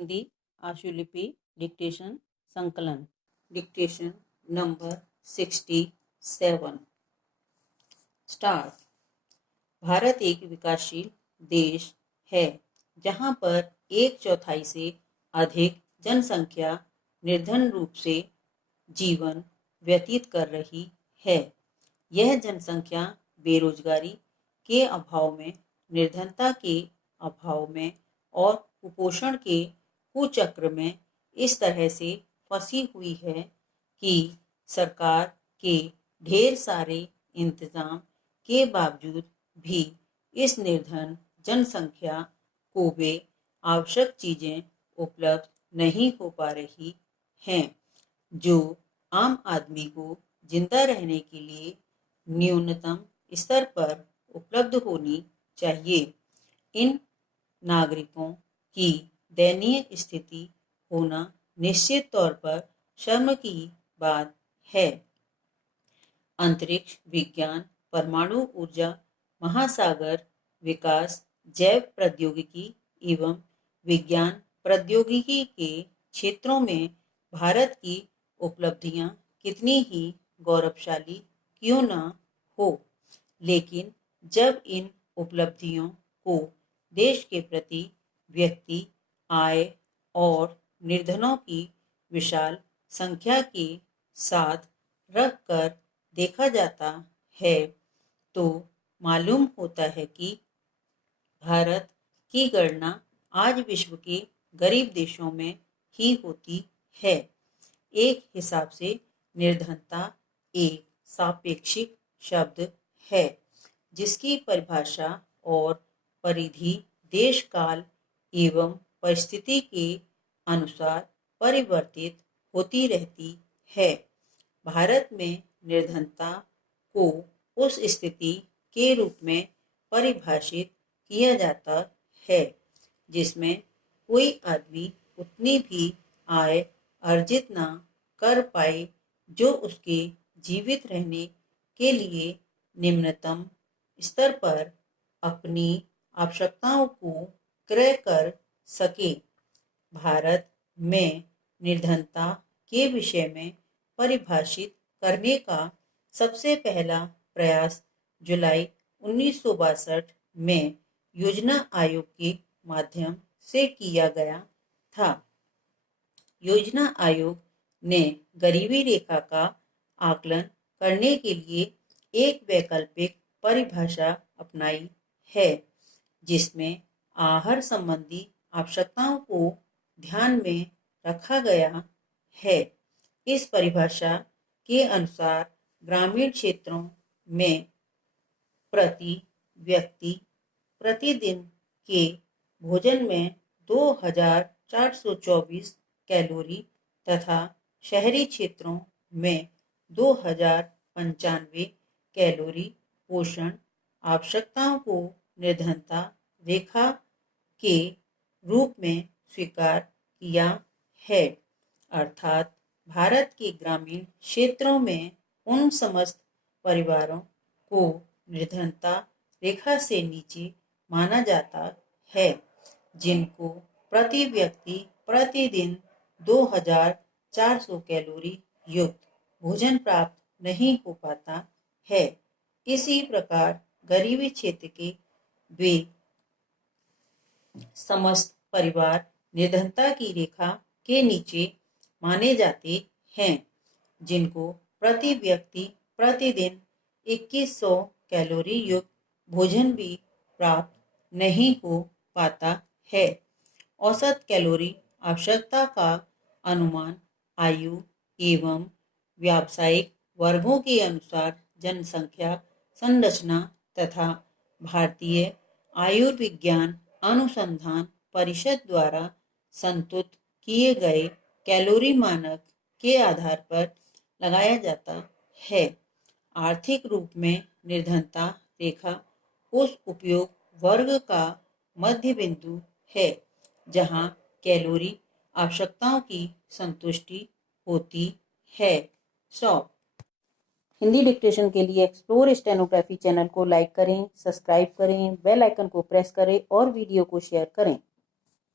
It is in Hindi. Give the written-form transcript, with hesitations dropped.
हिंदी आशुलिपि डिक्टेशन संकलन डिक्टेशन नंबर 67। स्टार्ट। भारत एक विकासशील देश है जहां पर 1/4 से अधिक जनसंख्या निर्धन रूप से जीवन व्यतीत कर रही है। यह जनसंख्या बेरोजगारी के अभाव में, निर्धनता के अभाव में और कुपोषण के कुचक्र में इस तरह से फंसी हुई है कि सरकार के ढेर सारे इंतजाम के बावजूद भी इस निर्धन जनसंख्या को वे आवश्यक चीजें उपलब्ध नहीं हो पा रही हैं जो आम आदमी को जिंदा रहने के लिए न्यूनतम स्तर पर उपलब्ध होनी चाहिए। इन नागरिकों की दयनीय स्थिति होना निश्चित तौर पर शर्म की बात है। अंतरिक्ष विज्ञान, परमाणु ऊर्जा, महासागर विकास, जैव प्रौद्योगिकी एवं विज्ञान प्रौद्योगिकी के क्षेत्रों में भारत की उपलब्धियां कितनी ही गौरवशाली क्यों न हो, लेकिन जब इन उपलब्धियों को देश के प्रति व्यक्ति आय और निर्धनों की विशाल संख्या के साथ रखकर देखा जाता है तो मालूम होता है कि भारत की गणना आज विश्व के गरीब देशों में ही होती है। एक हिसाब से निर्धनता एक सापेक्षिक शब्द है जिसकी परिभाषा और परिधि देश काल एवं परिस्थिति के अनुसार परिवर्तित होती रहती है। भारत में निर्धनता को उस स्थिति के रूप में परिभाषित किया जाता है जिसमें कोई आदमी उतनी भी आय अर्जित ना कर पाए जो उसके जीवित रहने के लिए निम्नतम स्तर पर अपनी आवश्यकताओं को क्रय कर सके। भारत में निर्धनता के विषय में परिभाषित करने का सबसे पहला प्रयास जुलाई 1962 में योजना आयोग के माध्यम से किया गया था। योजना आयोग ने गरीबी रेखा का आकलन करने के लिए एक वैकल्पिक परिभाषा अपनाई है जिसमें आहार संबंधी आवश्यकताओं को ध्यान में रखा गया है। इस परिभाषा के अनुसार ग्रामीण क्षेत्रों में प्रति व्यक्ति प्रतिदिन के भोजन में 2424 कैलोरी तथा शहरी क्षेत्रों में 2095 कैलोरी पोषण आवश्यकताओं को निर्धनता रेखा के रूप में स्वीकार किया है। अर्थात भारत के ग्रामीण क्षेत्रों में उन समस्त परिवारों को निर्धनता रेखा से नीचे माना जाता है जिनको प्रति व्यक्ति प्रतिदिन 2400 कैलोरी युक्त भोजन प्राप्त नहीं हो पाता है। इसी प्रकार गरीबी क्षेत्र के वे समस्त परिवार निर्धनता की रेखा के नीचे माने जाते हैं जिनको प्रति व्यक्ति प्रतिदिन 2100 कैलोरी युक्त भोजन भी प्राप्त नहीं हो पाता है। औसत कैलोरी आवश्यकता का अनुमान आयु एवं व्यावसायिक वर्गों के अनुसार जनसंख्या संरचना तथा भारतीय आयुर्विज्ञान अनुसंधान परिषद द्वारा संतुलित किए गए कैलोरी मानक के आधार पर लगाया जाता है। आर्थिक रूप में निर्धनता रेखा उस उपयोग वर्ग का मध्य बिंदु है जहां कैलोरी आवश्यकताओं की संतुष्टि होती है। हिंदी डिक्टेशन के लिए एक्सप्लोर स्टेनोग्राफी चैनल को लाइक करें, सब्सक्राइब करें, बेल आइकन को प्रेस करें और वीडियो को शेयर करें।